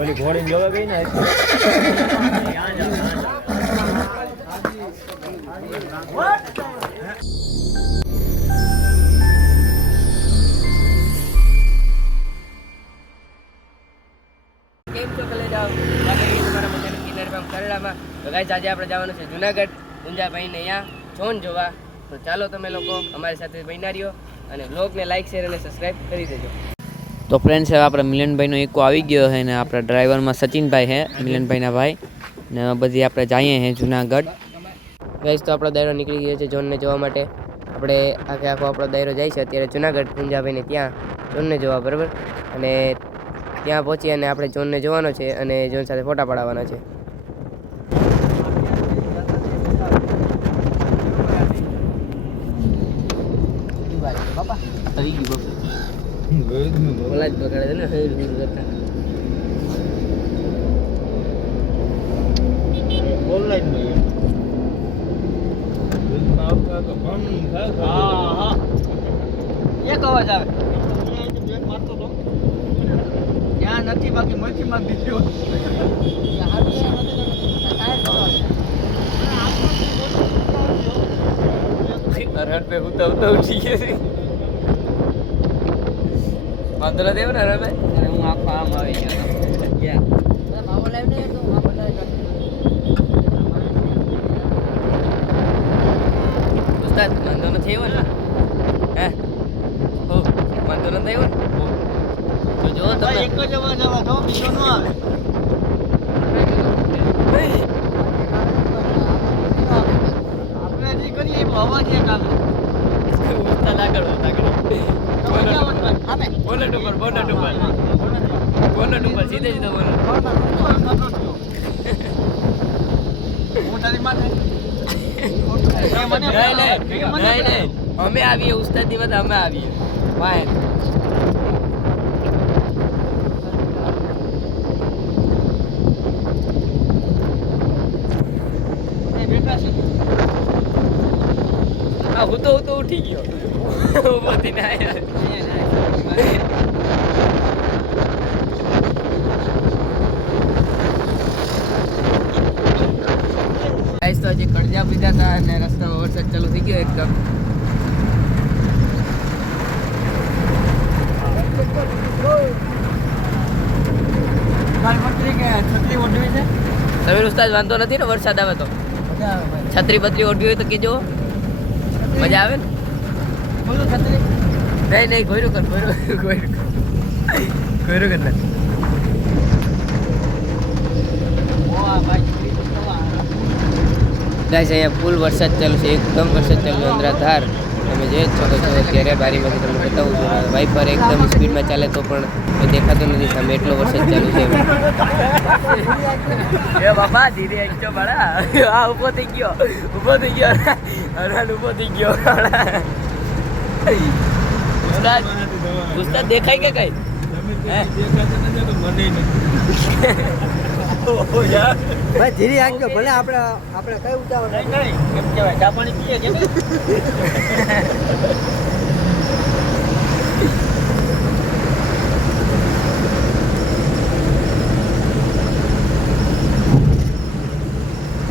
ઓલી ઘોડી જોવે ગઈ ને તો ગાઈસ, આજે આપણે જવાનું છે જુનાગઢ. ગુંજાભાઈને અહીંયા જોન જોવા. તો ચાલો તમે લોકો અમારી સાથે બન્યા રહ્યો અને બ્લોગને લાઈક શેર અને સબસ્ક્રાઈબ કરી દેજો. તો ફ્રેન્ડ્સ હવે આપણા મિલનભાઈનો એકો આવી ગયો છે ને આપણા ડ્રાઈવરમાં સચિનભાઈ છે, મિલનભાઈના ભાઈ. ને બધી આપણે જઈએ છીએ જુનાગઢ. ગઈશ તો આપણો દાયરો નીકળી ગયો છે જોનને જોવા માટે. આપણે આખે આખો આપણો દાયરો જાય છે અત્યારે જુનાગઢ ગુંજાભાઈને ત્યાં જોનને જોવા, બરાબર? અને ત્યાં પહોંચી અને આપણે જોનને જોવાનો છે અને જોન સાથે ફોટા પડાવવાના છે. ઓલા જ બગાડે ને હૈર હૈર કરતા એક અવાજ આવે ત્યાં નથી બાકી મરચી માં દીધો હરણ પે હું તો તો ઉઠી ગયો વાંધો દેવ ને રમે હું આખો આમ આવી ગયો ઉસ્તાદ વાંધો નથી આવ્યો ને? હે? હો વાંધો નથી આવ્યો ને? તો જો તમે. એક જ અવાજ આવે તો બીજો ન આવે. આપણે હજી કરીએ એમ અવાજ એક આવે. ઉસ્તાદ આગળ આગળ બોનટ ઉપર બોનટ ઉપર બોનટ ઉપર સીધે સીધો બોનટ હું તારી માથે નહીં નહીં. નહીં નહીં અમે આવીએ ઉસ્તાદની બધા અમે આવીએ બેઠા છે હા હું તો હું તો ઉઠી ગયો. ગાઈસ તો હજી કડજા પીધા હતા અને રસ્તા વરસાદ ચાલુ થઈ ગયો એકદમ. મારી મંત્રી કે છત્રી ઓઢવી છે? સમીર ઉસ્તાદ વાંધો નથી ને વરસાદ આવે તો. છત્રી બત્રી ઓઢવી હોય તો કેજો મજા આવે ને? બોલો છત્રી. નહીં નહીં કોયરું કર છત્રી તો કેવા ગાઈસ અહીંયા ફૂલ વરસાદ ચાલુ છે એકદમ વરસાદ ચાલુ છે અંદરાધાર તમે જોઈ જ શકો છો અત્યારે બારીમાંથી તમને બતાવું છું. વાઇપર એકદમ સ્પીડમાં ચાલે તો પણ દેખાતો દેખાતું નથી. સામે એટલો વરસાદ ચાલુ છે એ બાપા ધીરે એકજો બડા આ ઊભો થઈ ગયો ઊભો થઈ ગયો. હરાન ઊભો થઈ ગયો. ઉસ્તાદ ઉસ્તાદ દેખાય કે કઈ? ભાઈ ધીરે આગળ ભલે આપણે આપણે કઈ ઉતાવળ નહીં નહીં એમ કહેવાય ચા પાણી પીએ કે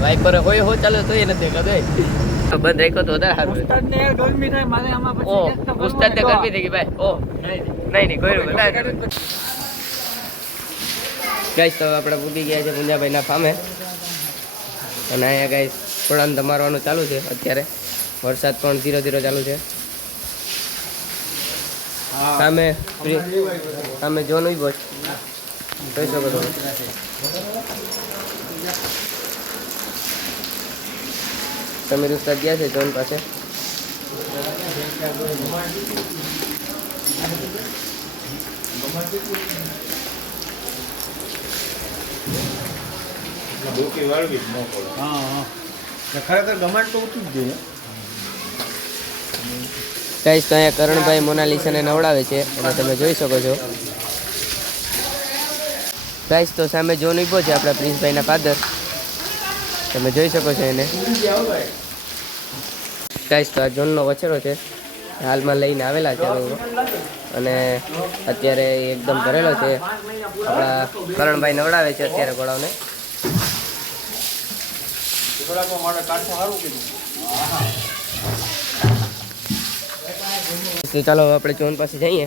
વાઇપર હોય હો ચાલો તો એ નથી એ. બંધ રાખ્યો તો વધારે સારું ઓ ઉસ્તાદ ને ગરમી થઈ ગઈ ભાઈ. ઓ. નહીં, નહીં. કોઈ. ગાઈસ તો આપણે પૂગી ગયા છે પુંજાભાઈના ફામે. અને અહીંયા ગાઈસ થોડા ધમારવાનું ચાલુ છે અત્યારે. વરસાદ પણ ધીરો ધીરો ચાલુ છે. સામે સામે જોન ઊભો જોઈ શકો છો. સમીર ઉસ્તાદ ગયા છે જોન પાસે? હા હા. ખરેખર ગમાટ તો ઊંચું જ જોઈએ ગાઈસ તો અહીંયા કરણભાઈ મોનાલિસાને નવડાવે છે અને તમે જોઈ શકો છો. ગાઈસ તો સામે જોન ઊભો છે આપણા પ્રિન્સભાઈના ફાધર. તમે જોઈ શકો છો એને. ગાઈસ, તો આ જોનનો વછેરો છે. હાલમાં લઈને આવેલા છે અને અત્યારે એકદમ ભરેલો છે. આપણા કરણભાઈ નવડાવે છે અત્યારે ઘોડાઓને તો ચાલો આપણે ચોન પાસે જઈએ.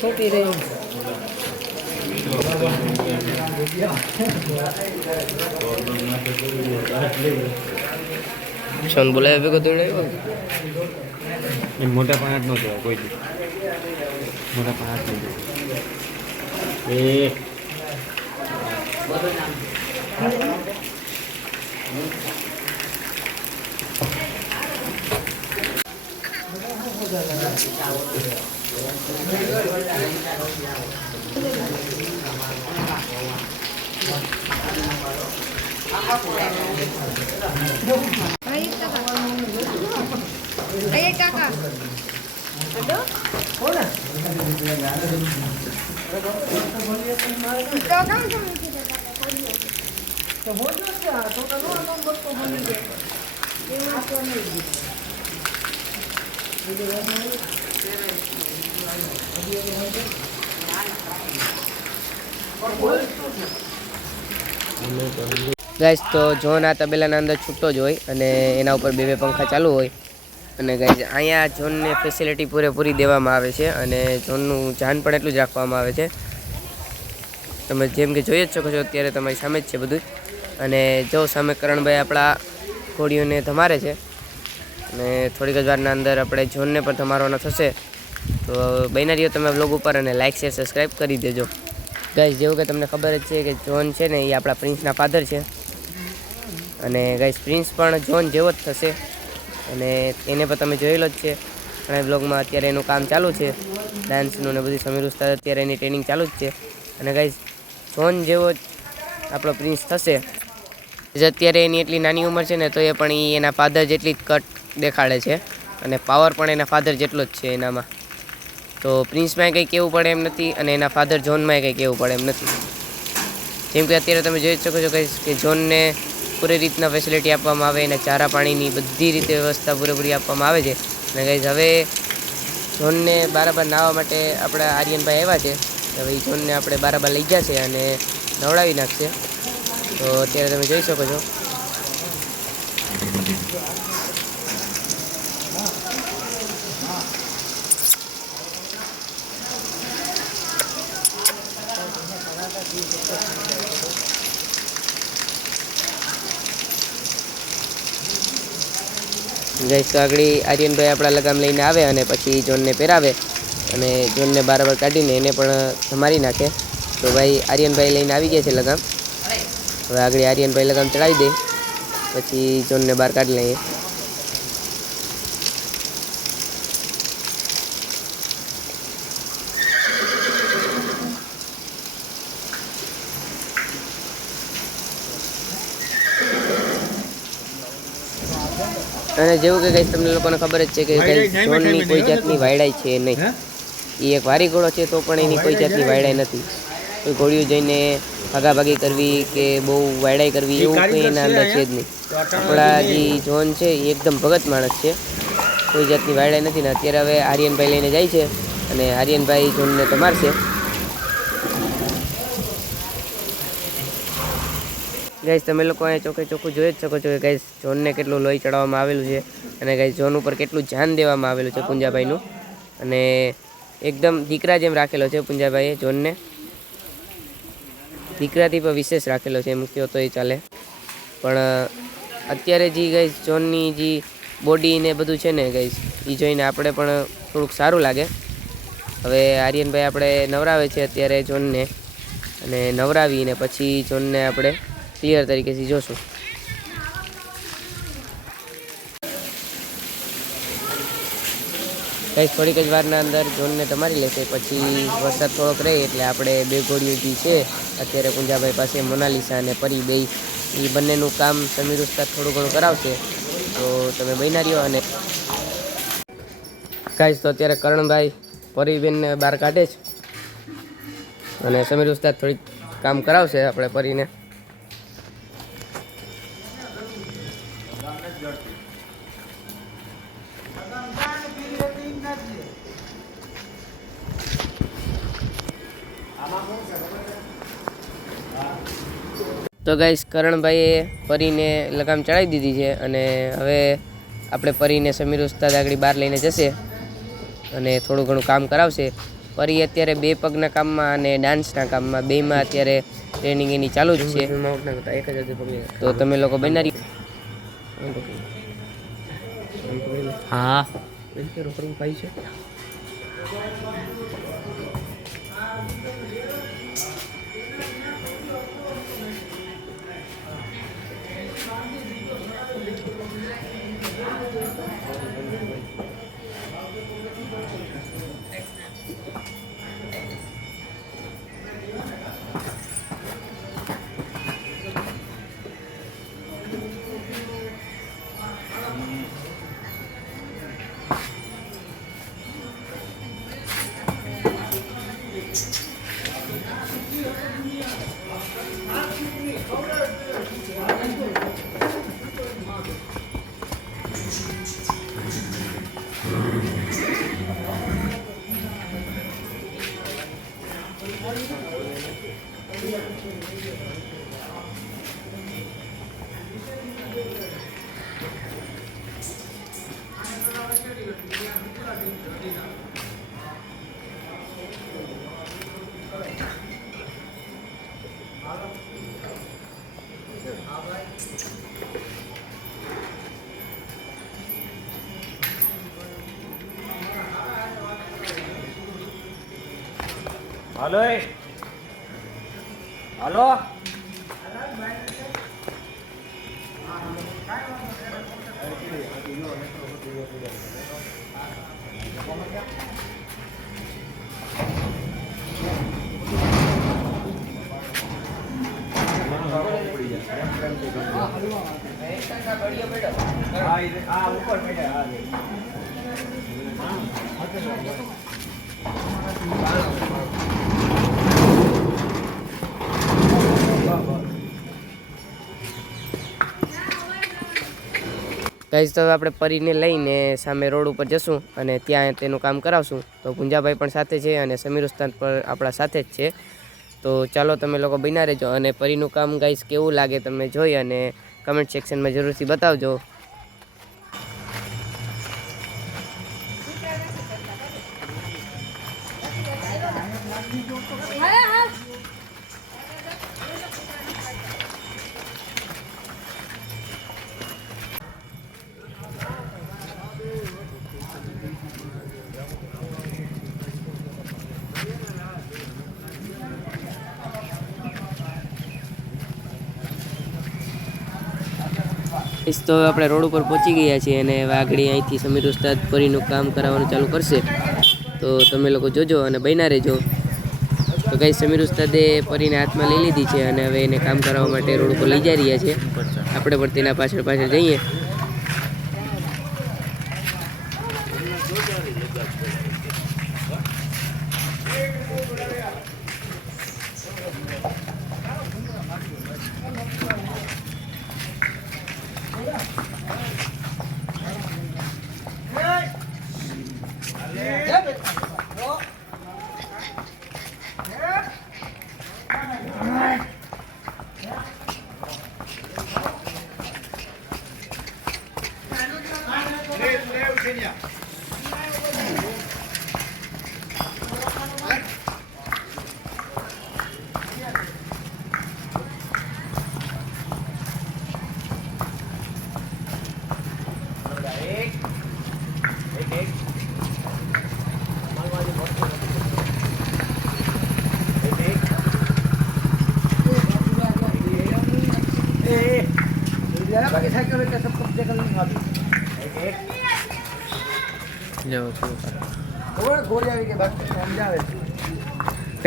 પી રહ્યું છોન બોલાવે ભેગો દોડાવ્યો એ મોટા પાનાટ નો કહેવાય કોઈ દી. મોટા પાનાટ નો કહેવાય. એ Ayo kakak. Aduh. તો કામ સમજી ગાઈસ તો જોન આ તબેલાના અંદર છૂટો જ હોય અને એના ઉપર બે બે પંખા ચાલુ હોય. અને ગાઈસ અહીંયા જોનને ફેસિલિટી પૂરેપૂરી દેવામાં આવે છે અને જોનનું જાન પણ એટલું જ રાખવામાં આવે છે. તમે જેમ કે જોઈ જ શકો છો, અત્યારે તમારી સામે જ છે બધું. અને જો સામે કરણભાઈ આપણા ઘોડીઓને ધમારે છે. અને થોડીક જ વારના અંદર આપણે જોનને પણ ધમારવાના થશે. તો બન્યા રહ્યો તમે બ્લોગ ઉપર અને લાઇક શેર સબસ્ક્રાઈબ કરી દેજો. ગાઈસ જેવું કે તમને ખબર જ છે કે જોન છે ને એ આપણા પ્રિન્સના ફાધર છે. અને ગાઈસ પ્રિન્સ પણ જોન જેવો જ થશે. અને એને પણ તમે જોયેલો જ છે. અને બ્લોગમાં અત્યારે એનું કામ ચાલુ છે. ડાન્સનું ને બધી સમીર ઉસ્તાદ અત્યારે એની ટ્રેનિંગ ચાલુ જ છે. અને ગાઈસ જોન જેવો જ આપણો પ્રિન્સ થશે. જે અત્યારે એની એટલી નાની ઉંમર છે ને, તો એ પણ એના ફાધર જેટલી કટ દેખાડે છે. અને પાવર પણ એના ફાધર જેટલો જ છે એનામાં. તો પ્રિન્સમાં કંઈ કહેવું પડે એમ નથી અને એના ફાધર જોનમાં કંઈ કહેવું પડે એમ નથી. જેમ કે અત્યારે તમે જોઈ શકો છો કે જોનને પૂરી રીતના ફેસિલિટી આપવામાં આવે અને ચારા પાણીની બધી રીતે વ્યવસ્થા પૂરેપૂરી આપવામાં આવે છે. અને કહીશ હવે જોનને બારાબાર નાહવા માટે આપણા આર્યનભાઈ આવ્યા છે. હવે એ જોનને આપણે બારાબાર લઈ ગયા છે અને નવડાવી નાખશે. તો અત્યારે તમે જોઈ શકો છો. ગઈશ તો આગળ આર્યનભાઈ આપણા લગામ લઈને આવે અને પછી જોનને પહેરાવે અને જોનને બરાબર કાઢીને એને પણ સમારી નાખે. તો ભાઈ આર્યનભાઈ લઈને આવી ગયા છે લગામ. હવે આગળ આર્યનભાઈ લગામ ચડાવી દે. પછી જોનને બહાર કાઢી લઈએ. અને જેવું કે કઈ તમને લોકોને ખબર જ છે કે કઈ જોનની કોઈ જાતની વાયડાઈ છે નહીં. એ એક વારી ઘોડો છે તો પણ એની કોઈ જાતની વાયડાઈ નથી. કોઈ ઘોડીઓ જઈને ભાગાભાગી કરવી કે બહુ વાયડાઈ કરવી એવું કંઈ એના અંદર છે જ નહીં. આપણા જે જોન છે એ એકદમ ભગત માણસ છે. કોઈ જાતની વાયડાઈ નથી ને અત્યારે હવે આર્યનભાઈ લઈને જાય છે અને આર્યનભાઈ જોનને તમારશે ગાઈસ તમે લોકો અહીંયા ચોખ્ખે ચોખ્ખું જોઈ જ શકો છો કે ગાઈસ જોનને કેટલું લોહી ચડાવવામાં આવેલું છે અને ગાઈસ જોન ઉપર કેટલું ધ્યાન દેવામાં આવેલું છે પુંજાભાઈનું. અને એકદમ દીકરા જેમ રાખેલો છે પુંજાભાઈએ જોનને દીકરાથી પણ વિશેષ રાખેલો છે એમ કહો તો એ ચાલે. પણ અત્યારે જે ગાઈસ જોનની જે બોડી ને બધું છે ને ગાઈસ એ જોઈને આપણે પણ થોડુંક સારું લાગે. હવે આર્યનભાઈ આપણે નવરાવે છે અત્યારે જોનને અને નવરાવીને પછી જોનને આપણે ક્લિયર તરીકેથી જોશું. કંઈ થોડીક જ વારના અંદર જોનને તમારી લેશે. પછી વરસાદ થોડોક રહે એટલે આપણે બે ઘોડીઓ છે, અત્યારે પૂંજાભાઈ પાસે મોનાલિસા અને પરી બે, એ બંનેનું કામ સમીર ઉસ્તાદ થોડું ઘણું કરાવશે. તો તમે બન્યા રહ્યો અને કાંઈ તો અત્યારે કરણભાઈ, પરીબેનને બહાર કાઢે છે. અને સમીર ઉસ્તાદ થોડીક કામ કરાવશે આપણે પરીને. તો ગાઈશ કરણભાઈએ પરીને લગામ ચડાવી દીધી છે અને હવે આપણે પરીને સમીર ઉસ્તાદ આગળ બહાર લઈને જશે અને થોડું ઘણું કામ કરાવશે. પરી અત્યારે બે પગના કામમાં અને ડાન્સના કામમાં બેમાં અત્યારે ટ્રેનિંગ એની ચાલુ જ છે. તો તમે લોકો બનારી હા. હાલો એ. હાલો હા ઉપર પડ્યા હા ગાઈઝ તો આપણે પરીને લઈને સામે રોડ ઉપર જશું અને ત્યાં તેનું કામ કરાવશું. તો ગુંજાભાઈ પણ સાથે છે અને સમીર ઉસ્તાન પણ આપણા સાથે જ છે. તો ચાલો તમે લોકો બિના રહેજો અને પરીનું કામ ગાઈઝ કેવું લાગે તમે જોઈ અને કમેન્ટ સેક્શનમાં જરૂરથી બતાવજો. તો હવે આપણે રોડ ઉપર પહોંચી ગયા છીએ અને આગળ અહીંથી સમીર ઉસ્તાદ પરીનું કામ કરાવવાનું ચાલુ કરશે. તો તમે લોકો જોજો અને બન્યા રહેજો. તો કઈ સમીર ઉસ્તાદે પરીને હાથમાં લઈ લીધી છે અને હવે એને કામ કરાવવા માટે રોડ ઉપર લઈ જઈ રહ્યા છે. આપણે પણ તેના પાછળ પાછળ જઈએ. 给你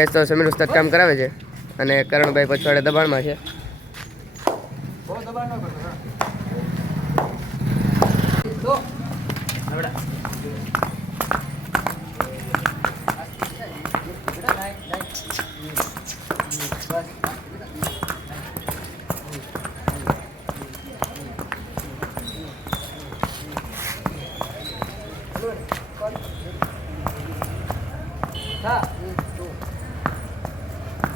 ફેસ તો સમીર ઉસ્તાદ કામ કરાવે છે અને કરણભાઈ પછવાડે દબાણમાં છે બહુ દબાણ ન કરતો હા. તો હા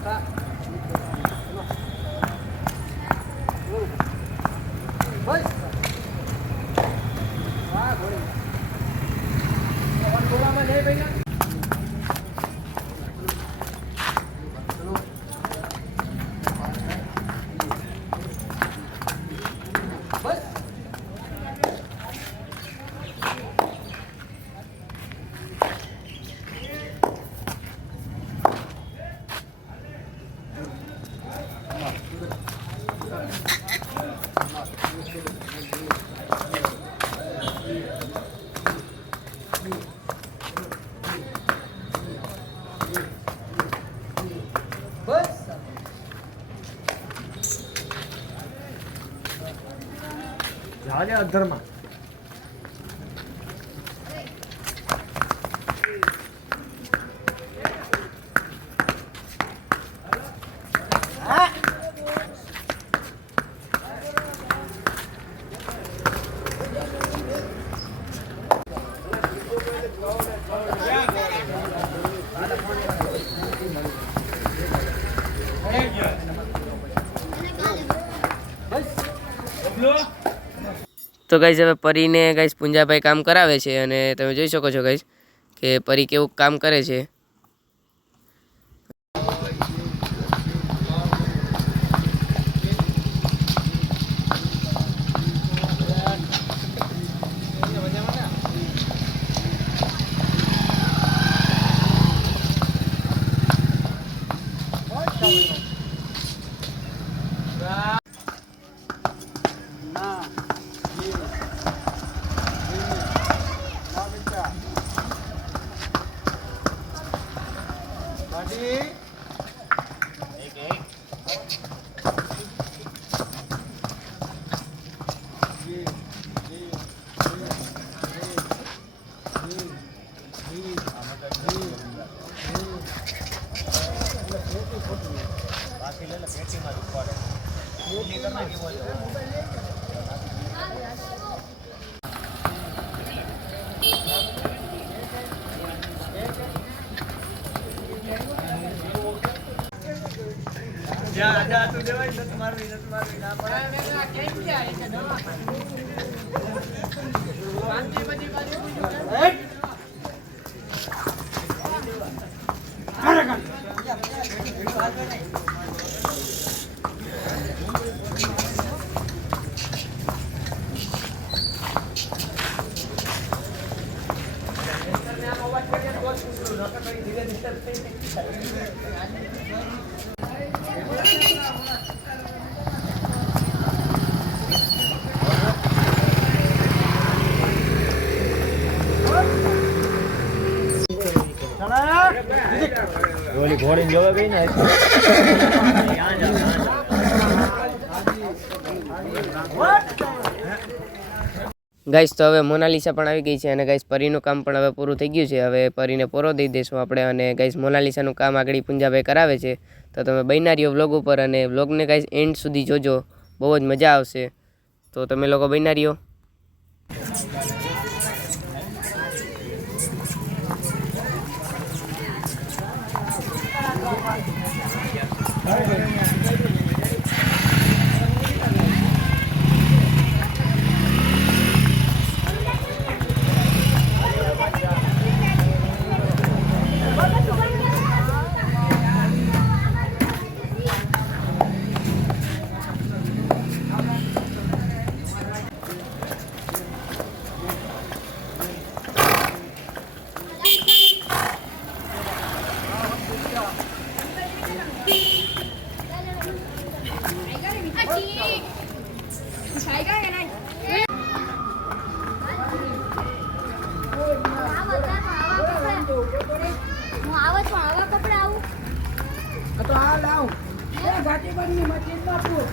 હા બસ હા ગોળી ગોળામાં નહીં પહેલા બસ બસ જાને અધરમાં. તો ગાઈઝ હવે પરીને ગાઈઝ પુંજાભાઈ કામ કરાવે છે અને તમે જોઈ શકો છો ગાઈઝ કે પરી કેવું કામ કરે છે. જા જા, તું જવાય ને મારવી ને મારવી ના. પડે કેમ ગયા એ કે દવા ઓલી ઘોડીને જોવા ગઈ ને ગાઈસ, તો હવે મોનાલિસા પણ આવી ગઈ છે અને ગાઈસ, પરીનું કામ પણ હવે પૂરું થઈ ગયું છે. હવે પરીને પોરો દઈ દઈશું આપણે અને ગાઈસ, મોનાલિસાનું કામ આગળ પુંજાભાઈ કરાવે છે. તો તમે બન્યા વ્લોગ ઉપર અને વ્લોગને ગાઈસ એન્ડ સુધી જોજો. બહુ જ મજા આવશે. તો તમે લોકો બન્યા લાવ. એ ઘાટીબંધની મસ્જિદમાં છું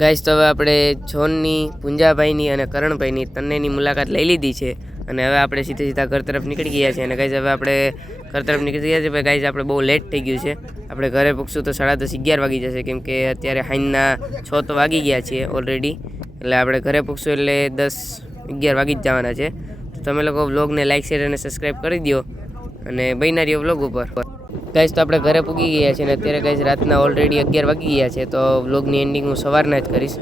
ગાઈસ, તો હવે આપણે જોનની, પુંજાભાઈની અને કરણભાઈની ત્રણેયની મુલાકાત લઈ લીધી છે અને હવે આપણે સીધે સીધા ઘર તરફ નીકળી ગયા છે અને ગાઈસ, હવે આપણે ઘર તરફ નીકળી ગયા છે ભાઈ ગાઈસ, આપણે બહુ લેટ થઈ ગયું છે. આપણે ઘરે પૂછશું તો સાડા દસ અગિયાર વાગી જશે, કેમ કે અત્યારે હાઈના છ તો વાગી ગયા છીએ ઓલરેડી એટલે આપણે ઘરે પૂછશું એટલે દસ અગિયાર વાગી જ જવાના છે. તમે લોકો વ્લોગને લાઈક શેર અને સબસ્ક્રાઈબ કરી દો અને બૈનારીઓ વ્લોગ ઉપર. ગાઈસ તો આપણે ઘરે પૂગી ગયા છે અને અત્યારે ગાઈસ રાતના ઓલરેડી અગિયાર વાગી ગયા છે, તો વ્લોગની એન્ડિંગ હું સવારના જ કરીશ.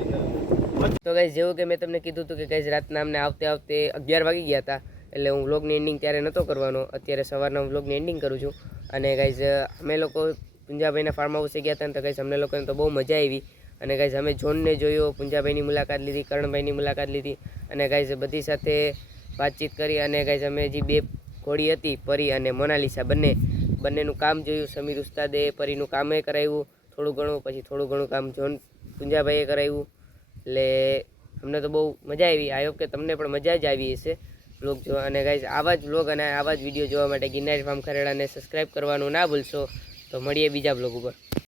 તો ગાઈસ જેવું કે મેં તમને કીધું હતું કે ગાઈસ રાતના અમને આવતે આવતે અગિયાર વાગી ગયા હતા, એટલે હું વ્લોગની એન્ડિંગ ત્યારે નહોતો કરવાનો, અત્યારે સવારના હું વ્લોગની એન્ડિંગ કરું છું. અને ગાઈસ અમે લોકો પુંજાભાઈના ફાર્મ હાઉસે ગયા હતા તો ગાઈસ અમને લોકોને તો બહુ મજા આવી. અને ગાઈસ અમે જોનને જોયો, પુંજાભાઈની મુલાકાત લીધી, કરણભાઈની મુલાકાત લીધી. અને ગાઈસ બધી સાથે વાતચીત કરી અને ગાઈસ અમે જે બે ઘોડી હતી, પરી અને મોનાલિસા. બંને, બંનેનું કામ જોયું, સમીર ઉસ્તાદે પરીનું કામે કરાવ્યું, થોડું ઘણું, પછી થોડું ઘણું કામ જોન પુંજાભાઈએ કરાવ્યું. એટલે અમને તો બહુ મજા આવી. આઈ હોપ કે તમને પણ મજા જ આવી હશે બ્લોગ જોવા. અને ગાઈઝ આવા જ બ્લોગ અને આવા જ વીડિયો જોવા માટે ગિરનારી ફાર્મ ખરેડાને સબસ્ક્રાઈબ કરવાનું ના ભૂલશો. તો મળીએ બીજા બ્લોગ ઉપર.